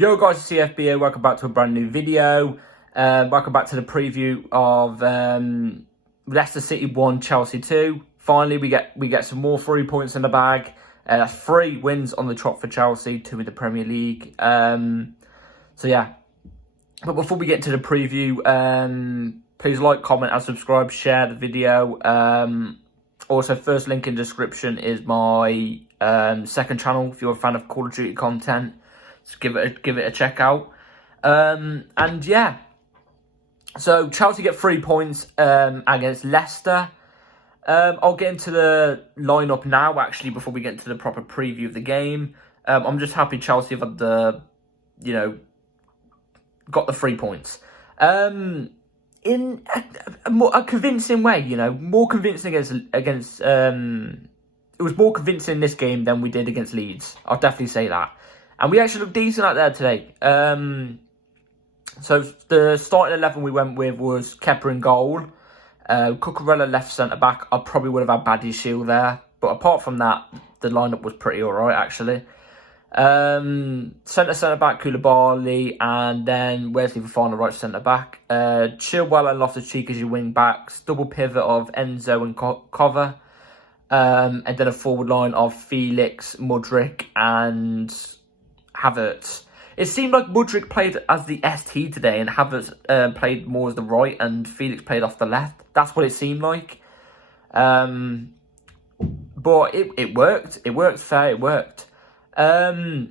Yo guys, it's CFB here. Welcome back to a brand new video. Welcome back to the preview of Leicester City 1, Chelsea 2. Finally, we get some more 3 points in the bag. 3 wins on the trot for Chelsea, 2 in the Premier League. So yeah, but before we get to the preview, please like, comment and subscribe, share the video. Also, first link in description is my second channel if you're a fan of Call of Duty content. So give it a check out. And yeah, so Chelsea get 3 points against Leicester. I'll get into the lineup now, actually, before we get into the proper preview of the game. I'm just happy Chelsea have had got the 3 points. In a convincing way, more convincing against. It was more convincing in this game than we did against Leeds. I'll definitely say that. And we actually looked decent out there today. So the starting 11 we went with was Kepa in goal. Cucurella left centre-back. I probably would have had Badie Shield there. But apart from that, the lineup was pretty alright, actually. Centre-back, Koulibaly. And then Wesley Fofana, right centre-back. Chilwell and Loftus-Cheek as your wing-backs. Double pivot of Enzo and Cover. And then a forward line of Felix, Mudryk and Havertz. It seemed like Mudryk played as the ST today and Havertz played more as the right and Felix played off the left. That's what it seemed like. But it worked. It worked fair. It worked. There's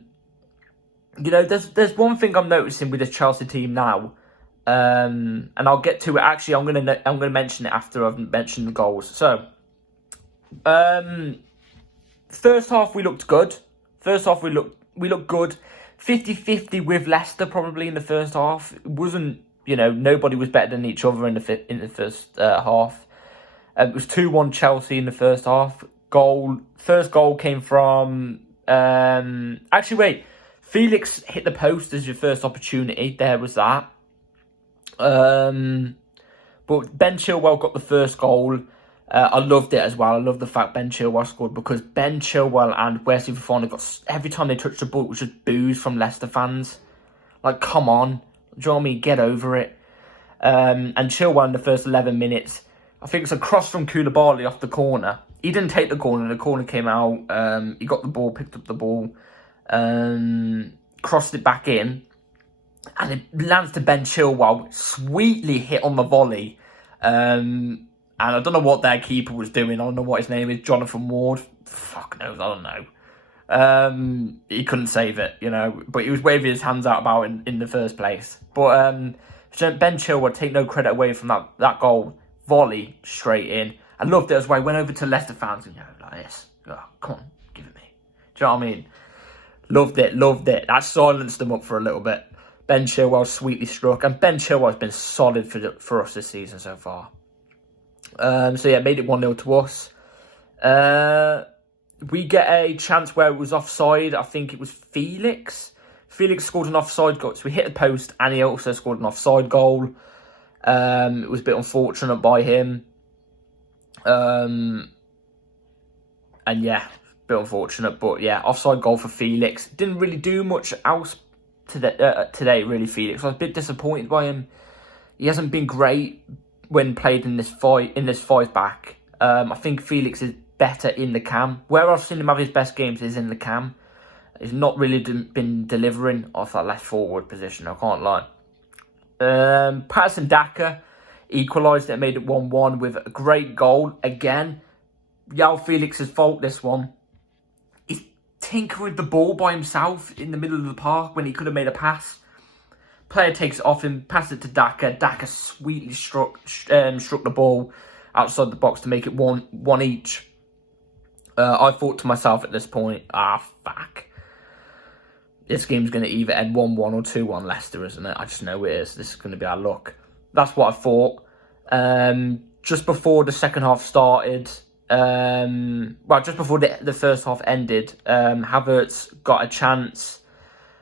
one thing I'm noticing with this Chelsea team now. And I'll get to it. Actually, I'm gonna mention it after I've mentioned the goals. So, first half we looked good. We looked good. 50-50 with Leicester probably in the first half. It wasn't, nobody was better than each other in the first half. It was 2-1 Chelsea in the first half. First goal came from... actually, wait. Felix hit the post as your first opportunity. There was that. But Ben Chilwell got the first goal. I loved it as well. I love the fact Ben Chilwell scored because Ben Chilwell and Wesley Fofana got... Every time they touched the ball, it was just boos from Leicester fans. Like, come on. Do you know what I mean? Get over it. And Chilwell in the first 11 minutes, I think it's a cross from Koulibaly off the corner. He didn't take the corner. The corner came out. He got the ball, picked up the ball, crossed it back in. And it lands to Ben Chilwell. Sweetly hit on the volley. And I don't know what their keeper was doing. I don't know what his name is. Jonathan Ward. Fuck knows. I don't know. He couldn't save it, But he was waving his hands out about it in the first place. But Ben Chilwell, take no credit away from that goal. Volley straight in. I loved it as well. I went over to Leicester fans and like this. Oh, come on, give it me. Do you know what I mean? Loved it. That silenced them up for a little bit. Ben Chilwell sweetly struck. And Ben Chilwell's been solid for us this season so far. So yeah, made it 1-0 to us. We get a chance where it was offside. I think it was Felix. Felix scored an offside goal. So we hit the post and he also scored an offside goal. It was a bit unfortunate by him. And yeah, a bit unfortunate. But yeah, offside goal for Felix. Didn't really do much else today, really, Felix. I was a bit disappointed by him. He hasn't been great when played in this five back. I think Felix is better in the cam. Where I've seen him have his best games is in the cam. He's not really been delivering off that left forward position, I can't lie. Patterson Daka equalised it, made it 1-1 with a great goal. Again, João Felix's fault, this one. He's tinkering with the ball by himself in the middle of the park when he could have made a pass. Player takes it off him, passes it to Daka. Daka sweetly struck the ball outside the box to make it one each. I thought to myself at this point, fuck. This game's going to either end 1-1 or 2-1 Leicester, isn't it? I just know it is. This is going to be our luck. That's what I thought. Just before the second half started, just before the first half ended, Havertz got a chance.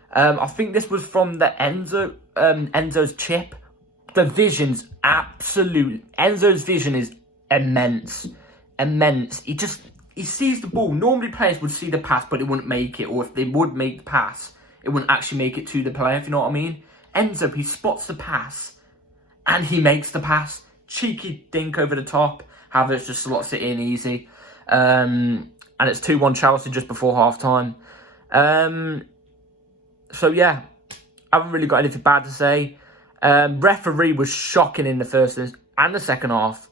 I think this was from the Enzo's chip. The vision's absolute. Enzo's vision is immense. He sees the ball. Normally players would see the pass, but they wouldn't make it. Or if they would make the pass, it wouldn't actually make it to the player, if you know what I mean. Ends up, he spots the pass, and he makes the pass. Cheeky dink over the top. Havertz just slots it in easy. And it's 2-1 Chelsea just before half-time. So, yeah, I haven't really got anything bad to say. Referee was shocking in the first and the second half.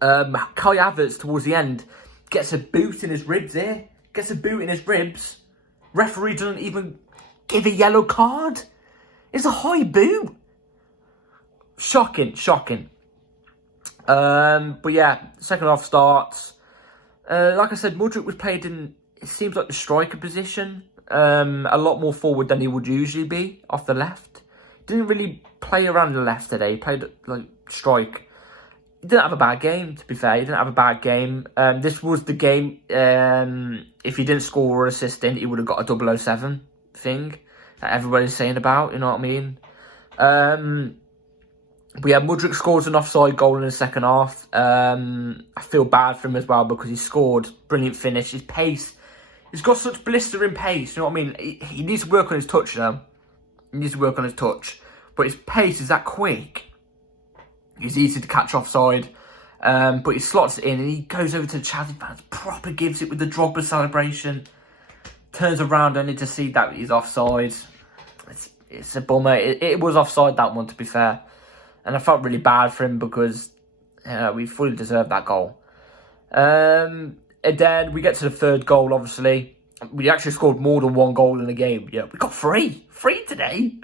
Kai Havertz, towards the end, gets a boot in his ribs here. Gets a boot in his ribs. Referee doesn't even give a yellow card. It's a high boot. Shocking. But yeah, second half starts. Like I said, Mudryk was played in, it seems like, the striker position. A lot more forward than he would usually be off the left. Didn't really play around the left today. He played like strike. He didn't have a bad game, to be fair. He didn't have a bad game. This was the game, if he didn't score or assist in, he would have got a 007 thing that everybody's saying about, you know what I mean? But yeah, Mudryk scores an offside goal in the second half. I feel bad for him as well because he scored. Brilliant finish. His pace. He's got such blistering pace. You know what I mean? He needs to work on his touch though. He needs to work on his touch. But his pace is that quick. He's easy to catch offside. But he slots it in and he goes over to the Chelsea fans. Proper gives it with the Drogba celebration. Turns around only to see that he's offside. It's a bummer. It was offside, that one, to be fair. And I felt really bad for him because we fully deserved that goal. And then we get to the third goal, obviously. We actually scored more than one goal in the game. Yeah, we got three. Three today.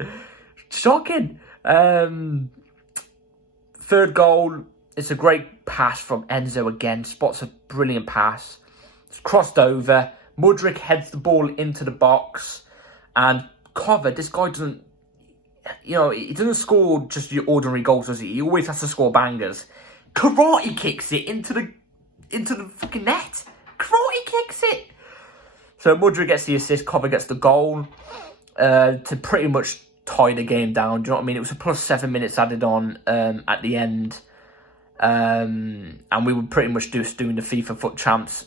Shocking. Third goal. It's a great pass from Enzo again. Spots a brilliant pass. It's crossed over. Mudryk heads the ball into the box. And Cover, this guy doesn't... You know, he doesn't score just your ordinary goals, does he? He always has to score bangers. Karate kicks it into the fucking net. Karate kicks it. So Mudryk gets the assist, Cover gets the goal to pretty much tie the game down. Do you know what I mean? It was a plus 7 minutes added on at the end. And we were pretty much just doing the FIFA Foot Champs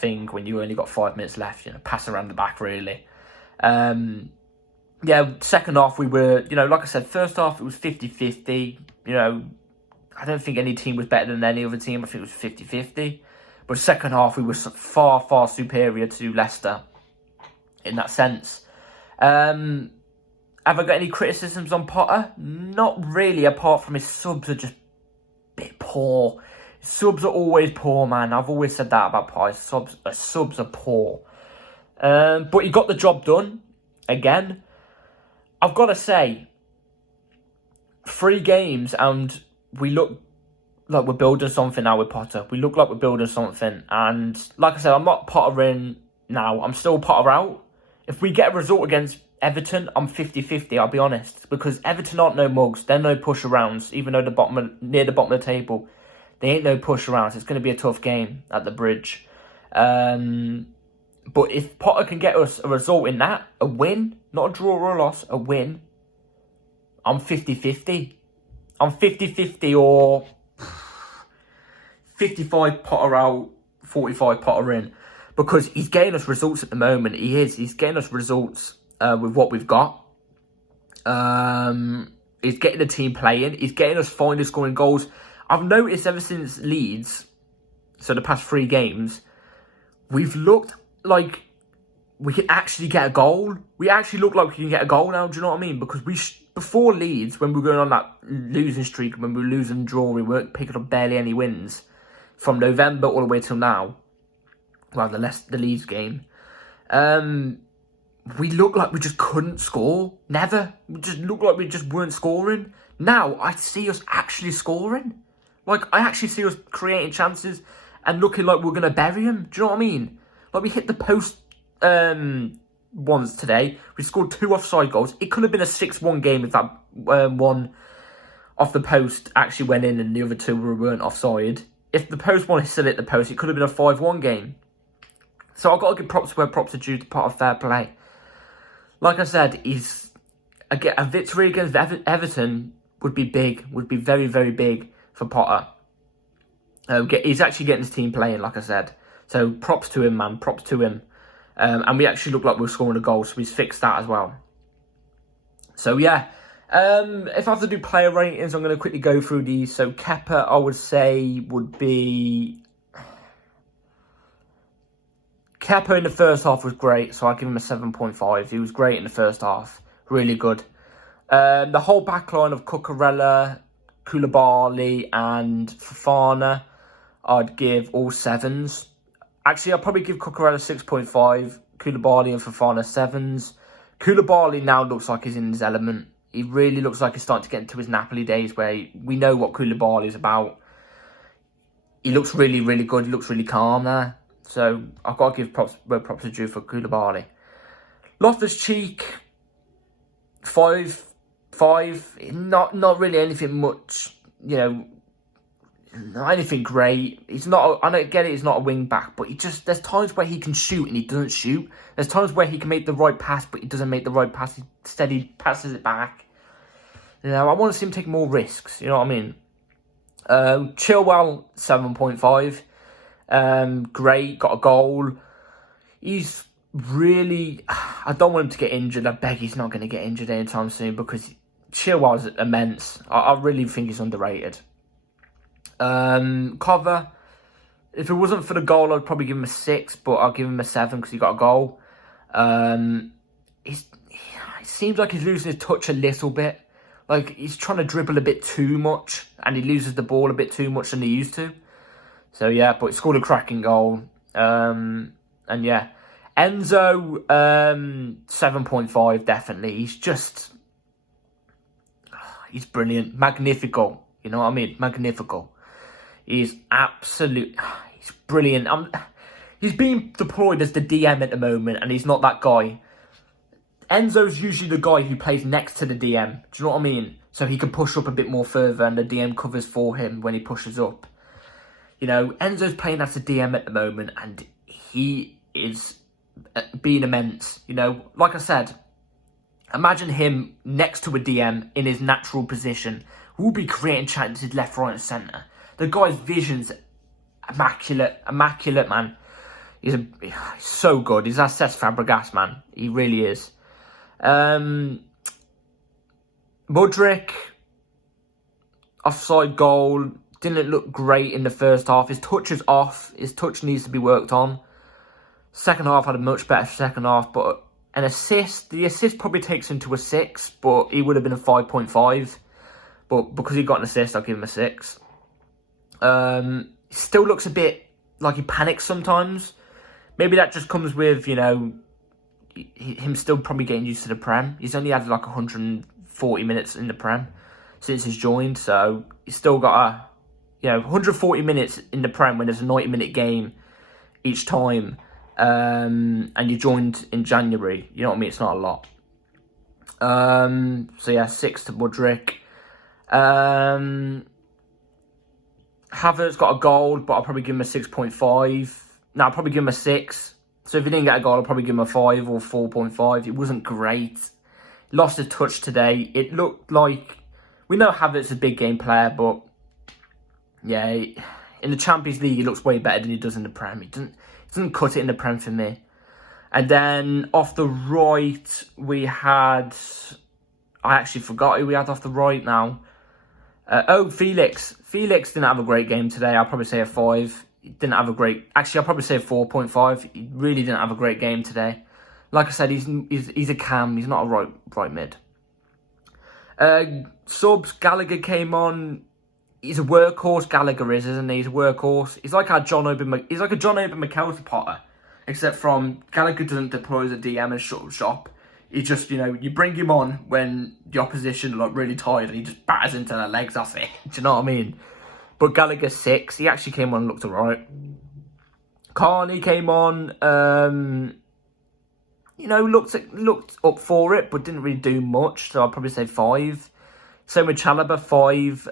thing when you only got 5 minutes left. You know, pass around the back, really. Yeah, second half we were, you know, like I said, first half it was 50-50. You know, I don't think any team was better than any other team. I think it was 50-50. But second half we were far, far superior to Leicester in that sense. Have I got any criticisms on Potter? Not really, apart from his subs are just a bit poor. Subs are always poor, man. I've always said that about Potter. Subs are poor. But he got the job done again. I've got to say, 3 games and we look like we're building something now with Potter. We look like we're building something. And like I said, I'm not Potter in now. I'm still Potter out. If we get a result against Everton, I'm 50-50, I'll be honest. Because Everton aren't no mugs. They're no push-arounds. Even though near the bottom of the table, they ain't no push-arounds. It's going to be a tough game at the Bridge. But if Potter can get us a result in that, a win, not a draw or a loss, a win, I'm 50-50. I'm 50-50 or 55 Potter out, 45 Potter in. Because he's getting us results at the moment. He is. He's getting us results with what we've got. He's getting the team playing. He's getting us finally scoring goals. I've noticed ever since Leeds, so the past 3 games, we've looked like we can actually get a goal. We actually look like we can get a goal now, do you know what I mean? Because before Leeds, when we were going on that losing streak, when we were losing and draw, we weren't picking up barely any wins. From November all the way till now, well, the Leeds game, we looked like we just couldn't score. Never. We just looked like we just weren't scoring. Now, I see us actually scoring. Like, I actually see us creating chances and looking like we're going to bury them. Do you know what I mean? Like, we hit the post ones today. We scored 2 offside goals. It could have been a 6-1 game if that one off the post actually went in and the other 2 weren't offside. If the post one is still at the post, it could have been a 5-1 game. So I've got to give props where props are due, to part of fair play. Like I said, a victory against Everton would be big, would be very, very big for Potter. He's actually getting his team playing, like I said. So props to him, man. Props to him. And we actually looked like we were scoring a goal, so he's fixed that as well. So, yeah. If I have to do player ratings, I'm going to quickly go through these. So, Kepa, I would say, would be... Kepa in the first half was great, so I'll give him a 7.5. He was great in the first half. Really good. The whole backline of Cucurella, Koulibaly and Fofana, I'd give all 7s. Actually, I'll probably give Cucurella 6.5, Koulibaly and Fofana 7s. Koulibaly now looks like he's in his element. He really looks like he's starting to get into his Napoli days where we know what Koulibaly is about. He looks really, really good. He looks really calm there. So I've got to give props where props are due for Koulibaly. Loftus-Cheek, 5. Not really anything much, not anything great. He's not. I don't get it. He's not a wing back, but there's times where he can shoot and he doesn't shoot. There's times where he can make the right pass, but he doesn't make the right pass. Instead, he passes it back. I want to see him take more risks. You know what I mean? Chilwell 7.5. Great, got a goal. He's really. I don't want him to get injured. I beg he's not going to get injured anytime soon because Chilwell's immense. I really think he's underrated. Cover, if it wasn't for the goal, I'd probably give him a 6, but I'll give him a 7 because he got a goal. It seems like he's losing his touch a little bit. Like, he's trying to dribble a bit too much, and he loses the ball a bit too much than he used to. So, yeah, but he scored a cracking goal. And, yeah. Enzo, 7.5, definitely. He's brilliant. Magnifico. You know what I mean? Magnifico. He's brilliant. He's being deployed as the DM at the moment, and he's not that guy. Enzo's usually the guy who plays next to the DM. Do you know what I mean? So he can push up a bit more further, and the DM covers for him when he pushes up. Enzo's playing as a DM at the moment, and he is being immense. Like I said, imagine him next to a DM in his natural position. We'll be creating chances left, right, and centre. The guy's vision's immaculate, man. He's so good. He's our Cesc Fabregas, man. He really is. Mudryk, offside goal. Didn't look great in the first half. His touch is off. His touch needs to be worked on. Second half had a much better second half, but an assist. The assist probably takes him to a 6, but he would have been a 5.5. But because he got an assist, I'll give him a 6. Still looks a bit like he panics sometimes. Maybe that just comes with, him still probably getting used to the Prem. He's only had like 140 minutes in the Prem since he's joined. So he's still got 140 minutes in the Prem when there's a 90-minute game each time. And you joined in January. You know what I mean? It's not a lot. So yeah, 6 to Mudryk. Havertz got a goal, but I'll probably give him a 6.5. No, I'll probably give him a 6. So if he didn't get a goal, I'll probably give him a 5 or 4.5. It wasn't great. Lost his touch today. It looked like... We know Havertz is a big game player, but... Yeah, in the Champions League, he looks way better than he does in the Prem. He doesn't cut it in the Prem for me. And then off the right, we had... I actually forgot who we had off the right now. Felix. Felix didn't have a great game today. I'll probably say a 5. He didn't have a great... Actually, I'll probably say a 4.5. He really didn't have a great game today. Like I said, he's a cam. He's not a right mid. Subs, Gallagher came on. He's a workhorse, Gallagher is, isn't he? He's a workhorse. He's like a John Oben McKelty Potter. Except from Gallagher doesn't deploy as a DM and shut up shop. He just, you bring him on when the opposition are really tired and he just batters into their legs, that's it. Do you know what I mean? But Gallagher 6, he actually came on and looked alright. Carney came on, looked up for it, but didn't really do much, so I'll probably say 5. Same with Chalobah, 5,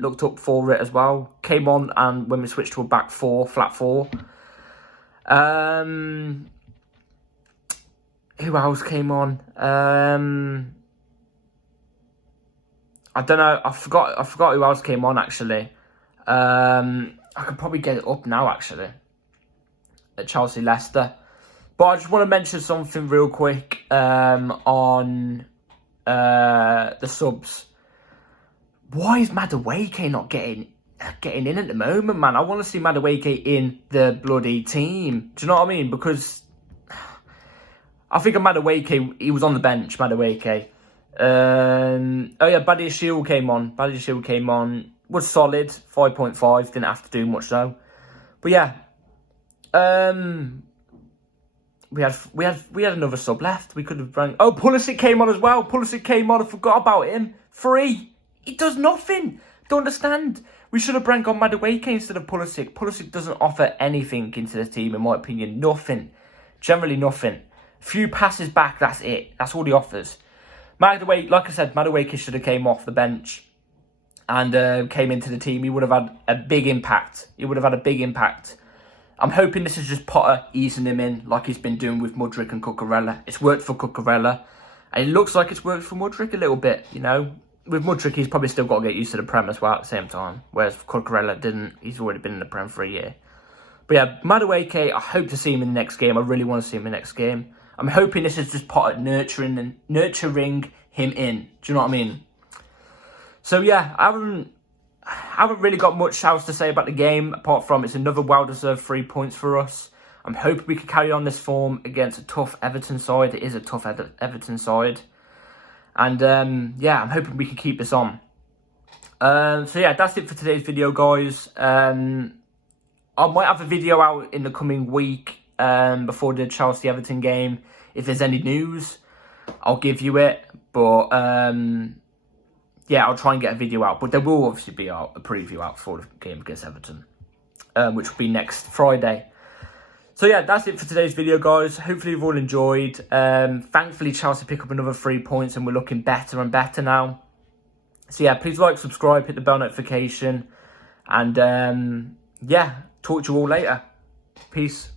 looked up for it as well. Came on and when we switched to a back 4, flat 4. Who else came on? I don't know. I forgot who else came on actually. I could probably get it up now actually. At Chelsea Leicester. But I just want to mention something real quick on the subs. Why is Madueke not getting in at the moment, man? I want to see Madueke in the bloody team. Do you know what I mean? Because I think of Madueke, he was on the bench, Madueke. Oh yeah, Badiashile came on. Badiashile came on. Was solid, 5.5. Didn't have to do much though. But yeah, we had another sub left. We could have rang. Oh, Pulisic came on as well. Pulisic came on. I forgot about him. Free. He does nothing. Don't understand. We should have brought on Madueke instead of Pulisic. Pulisic doesn't offer anything into the team, in my opinion. Nothing. Generally nothing. Few passes back. That's it. That's all he offers. Madueke, like I said, Madueke should have came off the bench and came into the team. He would have had a big impact. I'm hoping this is just Potter easing him in like he's been doing with Mudryk and Cucurella. It's worked for Cucurella. And it looks like it's worked for Mudryk a little bit, you know. With Mudryk, he's probably still got to get used to the Prem as well at the same time. Whereas Cucurella didn't. He's already been in the Prem for a year. But yeah, Madueke, I hope to see him in the next game. I really want to see him in the next game. I'm hoping this is just Potter nurturing him in. Do you know what I mean? So yeah, I haven't really got much else to say about the game, apart from it's another well-deserved 3 points for us. I'm hoping we can carry on this form against a tough Everton side. It is a tough Everton side. And yeah, I'm hoping we can keep this on. So yeah, that's it for today's video, guys. I might have a video out in the coming week before the Chelsea-Everton game. If there's any news, I'll give you it. But yeah, I'll try and get a video out. But there will obviously be a preview out for the game against Everton, which will be next Friday. So yeah, that's it for today's video, guys. Hopefully you've all enjoyed. Thankfully, Chelsea pick up another 3 points and we're looking better and better now. So yeah, please like, subscribe, hit the bell notification. And yeah, talk to you all later. Peace.